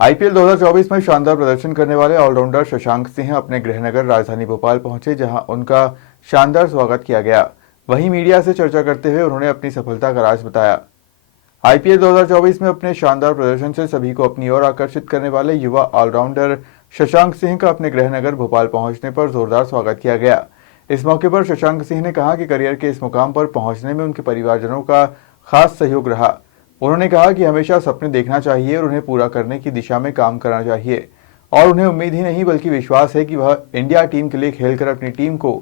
IPL 2024 में शानदार प्रदर्शन करने वाले ऑलराउंडर शशांक सिंह अपने गृहनगर राजधानी भोपाल पहुंचे, जहां उनका शानदार स्वागत किया गया। वहीं मीडिया से चर्चा करते हुए उन्होंने अपनी सफलता का राज बताया। आईपीएल 2024 में अपने शानदार प्रदर्शन से सभी को अपनी ओर आकर्षित करने वाले युवा ऑलराउंडर शशांक सिंह का अपने गृहनगर भोपाल पहुंचने पर जोरदार स्वागत किया गया। इस मौके पर शशांक सिंह ने कहा कि करियर के इस मुकाम पर पहुंचने में उनके परिवारजनों का खास सहयोग रहा। उन्होंने कहा कि हमेशा सपने देखना चाहिए और उन्हें पूरा करने की दिशा में काम करना चाहिए, और उन्हें उम्मीद ही नहीं बल्कि विश्वास है कि वह इंडिया टीम के लिए खेलकर अपनी टीम को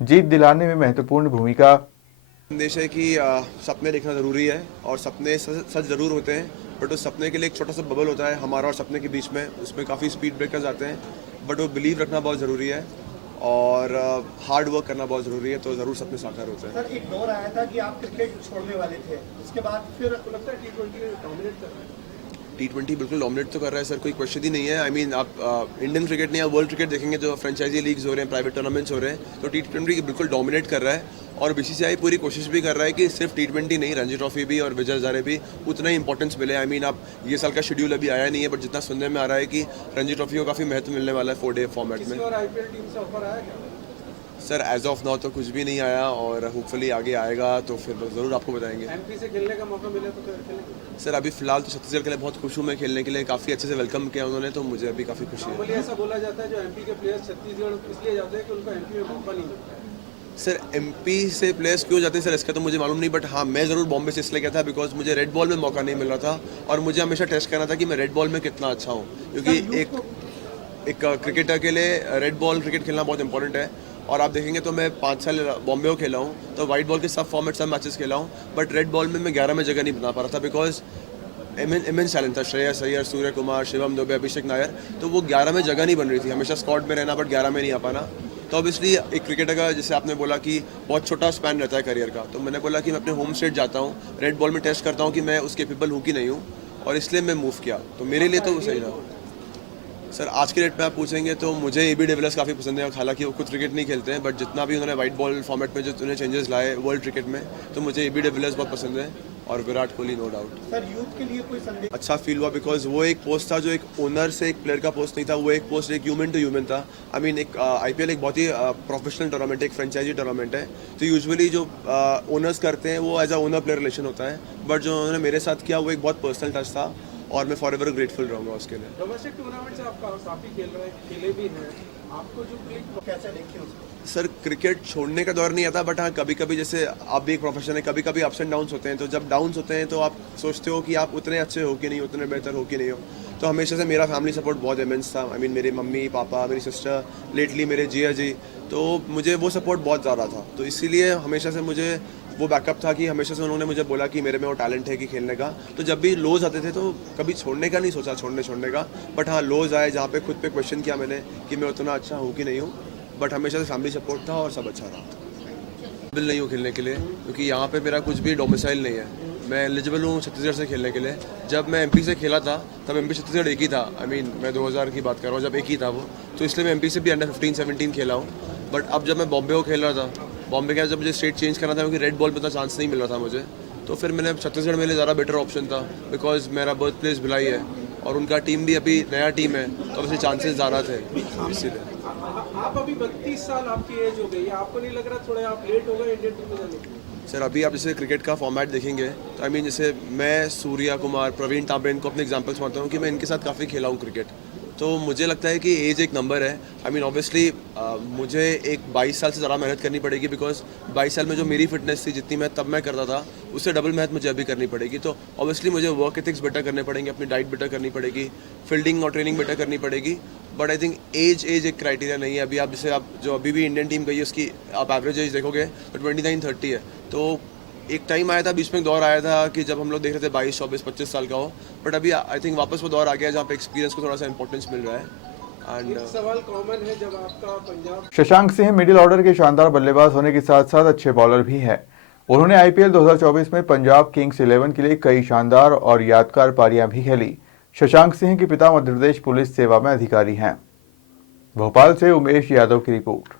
जीत दिलाने में महत्वपूर्ण भूमिका। संदेश है कि सपने देखना ज़रूरी है और सपने सच ज़रूर होते हैं, बट उस सपने के लिए एक छोटा सा बबल होता है हमारा और सपने के बीच में। उसमें काफ़ी स्पीड ब्रेकर्स आते हैं, बट वो बिलीव रखना बहुत ज़रूरी है और हार्ड वर्क करना बहुत ज़रूरी है, तो ज़रूर सपने साकार होते हैं। सर, एक दौर आया था कि आप क्रिकेट छोड़ने वाले थे, उसके बाद फिर लगता है टी20 डोमिनेट कर रहा है। टी20 बिल्कुल डोमिनेट तो कर रहा है सर, कोई क्वेश्चन ही नहीं है। आई मीन आप इंडियन क्रिकेट नहीं, आप वर्ल्ड क्रिकेट देखेंगे जो फ्रेंचाइजी लीग्स हो रहे हैं, प्राइवेट टूर्नामेंट्स हो रहे हैं, तो टी20 बिल्कुल डोमिनेट कर रहा है। और बीसीसीआई पूरी कोशिश भी कर रहा है कि सिर्फ टी20 नहीं, रणजी ट्रॉफी भी और विजय हजारे भी उतना ही इंपॉर्टेंस मिले। आई मीन आप ये साल का शेड्यूल अभी आया नहीं है, बट जितना सुनने में आ रहा है कि रणजी ट्रॉफी को काफ़ी महत्व मिलने वाला है 4-डे फॉर्मेट में। आईपीएल टीम से ऑफर आया क्या? सर एज ऑफ नाउ तो कुछ भी नहीं आया, और होपफुली आगे आएगा तो फिर ज़रूर आपको बताएंगे। एमपी से खेलने का मौका मिले तो खेलेंगे? सर अभी फिलहाल तो छत्तीसगढ़ के लिए बहुत खुश हूँ मैं, खेलने के लिए काफ़ी अच्छे से वेलकम किया उन्होंने, तो मुझे अभी काफ़ी खुशी है। ऐसा बोला जाता है जो एमपी के प्लेयर्स छत्तीसगढ़ इसलिए जाते हैं कि उनको एमपी में मौका नहीं मिलता है। सर एमपी से प्लेयर्स क्यों जाते हैं सर, इसका तो मुझे मालूम नहीं, बट हाँ मैं ज़रूर बॉम्बे से इसलिए गया था बिकॉज मुझे रेड बॉल में मौका नहीं मिल रहा था, और मुझे हमेशा टेस्ट करना था कि मैं रेड बॉल में कितना अच्छा हूँ, क्योंकि एक क्रिकेटर के लिए रेड बॉल क्रिकेट खेलना बहुत इंपॉर्टेंट है। और आप देखेंगे तो मैं 5 साल बॉम्बे को खेला हूँ, तो वाइट बॉल के सब फॉर्मेट सब मैचेस खेला हूँ, बट रेड बॉल में मैं 11 में जगह नहीं बना पा रहा था बिकॉज इमेंस टैलेंट था। श्रेयस अय्यर, सूर्य कुमार, शिवम दुबे, अभिषेक नायर, तो वो 11 में जगह नहीं बन रही थी। हमेशा स्क्वाड में रहना बट 11 में नहीं आ पाना। तो ऑब्वियसली एक क्रिकेटर का, जैसे आपने बोला कि बहुत छोटा स्पैन रहता है करियर का, तो मैंने बोला कि मैं अपने होम स्टेट जाता हूँ, रेड बॉल में टेस्ट करता हूँ कि मैं उस केपेबल हूँ कि नहीं हूँ, और इसलिए मैं मूव किया। तो मेरे लिए तो वो सही रहा। सर आज के डेट में आप पूछेंगे तो मुझे एबी डिविलियर्स काफ़ी पसंद है, हालांकि वो खुद क्रिकेट नहीं खेलते हैं, बट जितना भी उन्होंने वाइट बॉल फॉर्मेट में जो उन्हें चेंजेस लाए वर्ल्ड क्रिकेट में, तो मुझे एबी डिविलियर्स बहुत पसंद है, और Virat Kohli no doubt. Sir youth के लिए कोई संदेश? अच्छा फील हुआ बिकॉज वो एक पोस्ट था जो एक ओनर से एक प्लेयर का पोस्ट नहीं था, वो एक पोस्ट एक ह्यूमन टू ह्यूमन था। आई मीन एक आईपीएल एक बहुत ही प्रोफेशनल टूर्नामेंट है, एक फ्रेंचाइजी टूर्नामेंट है, तो यूजुअली जो ओनर्स करते हैं वो as a owner player relation होता है, बट जो उन्होंने मेरे साथ किया वो एक बहुत पर्सनल टच था, और मैं फॉर एवर ग्रेटफुल रहूँगा उसके लिए। डोमेस्टिक टूर्नामेंट से आप काफी खेले भी हैं, आपको जो कैसे देखे उसको? सर क्रिकेट छोड़ने का दौर नहीं आता, बट हाँ कभी कभी, जैसे आप भी एक प्रोफेशन है, कभी कभी अप्स एंड डाउन्स होते हैं, तो जब डाउन्स होते हैं तो आप सोचते हो कि आप उतने अच्छे हो कि नहीं, उतने बेहतर हो कि नहीं हो। तो हमेशा से मेरा फैमिली सपोर्ट बहुत इमेंस था। आई मीन मेरे मम्मी पापा, मेरी सिस्टर, लेटली मेरे जिया जी, तो मुझे वो सपोर्ट बहुत ज़्यादा था, तो इसीलिए हमेशा से मुझे वो बैकअप था कि हमेशा से उन्होंने मुझे बोला कि मेरे में वो टैलेंट है कि खेलने का। तो जब भी लोज आते थे तो कभी छोड़ने का नहीं सोचा, छोड़ने का, बट हाँ लोज आए जहाँ पे खुद पे क्वेश्चन किया मैंने कि मैं उतना अच्छा हूँ कि नहीं हूँ, बट हमेशा से फैमिली सपोर्ट था और सब अच्छा रहा। बिल नहीं हूँ खेलने के लिए, क्योंकि यहाँ पे मेरा कुछ भी डोमिसाइल नहीं है। मैं एलिजिबल हूँ छत्तीसगढ़ से खेलने के लिए। जब मैं एमपी से खेला था तब एमपी छत्तीसगढ़ एक ही था। आई मीन मैं 2000 की बात कर रहा हूँ, जब एक ही था वो, तो इसलिए मैं एमपी से भी अंडर 15-17 खेला हूँ। बट अब जब मैं बॉम्बे को खेल रहा था, बॉम्बे के जब मुझे स्टेट चेंज करना था, क्योंकि रेड बॉल में इतना चांस नहीं मिल रहा था मुझे, तो फिर मैंने छत्तीसगढ़ मेरे लिए ज़्यादा बेटर ऑप्शन था, बिकॉज मेरा बर्थ प्लेस भिलाई है और उनका टीम भी अभी नया टीम है, तो वैसे चांसेस ज़्यादा थे, इसीलिए। आप अभी 32 साल आपकी एज हो गई, आपको नहीं लग रहा थोड़े आप लेट हो गए इंडियन टीम में जाने के लिए? सर अभी आप जैसे क्रिकेट का फॉर्मेट देखेंगे तो आई मीन जैसे मैं सूर्या कुमार, प्रवीण तांबे, इनको अपने एग्जांपल्स मानता हूँ कि मैं इनके साथ काफ़ी खेला हूँ क्रिकेट, तो मुझे लगता है कि एज एक नंबर है। आई मीन ऑब्वियसली मुझे एक 22 साल से ज़्यादा मेहनत करनी पड़ेगी, बिकॉज 22 साल में जो मेरी फिटनेस थी, जितनी मैं तब मैं करता था, उससे डबल मेहनत मुझे अभी करनी पड़ेगी। तो ऑब्वियसली मुझे वर्क एथिक्स बेटर करने पड़ेंगे, अपनी डाइट बेटर करनी पड़ेगी, फील्डिंग और ट्रेनिंग बेटर करनी पड़ेगी, बट आई थिंक एज एक क्राइटेरिया नहीं है। अभी आप जैसे आप जो अभी भी इंडियन टीम गई है उसकी आप एवरेज एज देखोगे तो 29-30 है। तो एक टाइम आया था, बीच में एक दौर आया था कि जब हम लोग देख रहे थे 22, 24, 25 साल का हो, बट अभी आई थिंक वापस वो दौर आ गया जहाँ पे एक्सपीरियंस को थोड़ा सा इंपॉर्टेंस मिल रहा है। एक सवाल कॉमन है, जब आपका पंजाब शशांक सिंह मिडिल ऑर्डर के शानदार बल्लेबाज होने के साथ साथ अच्छे बॉलर भी हैं। उन्होंने आईपीएल 2024 में पंजाब किंग्स 11 के लिए कई शानदार और यादगार पारियां भी खेली। शशांक सिंह के पिता मध्य प्रदेश पुलिस सेवा में अधिकारी हैं। भोपाल से उमेश यादव की रिपोर्ट।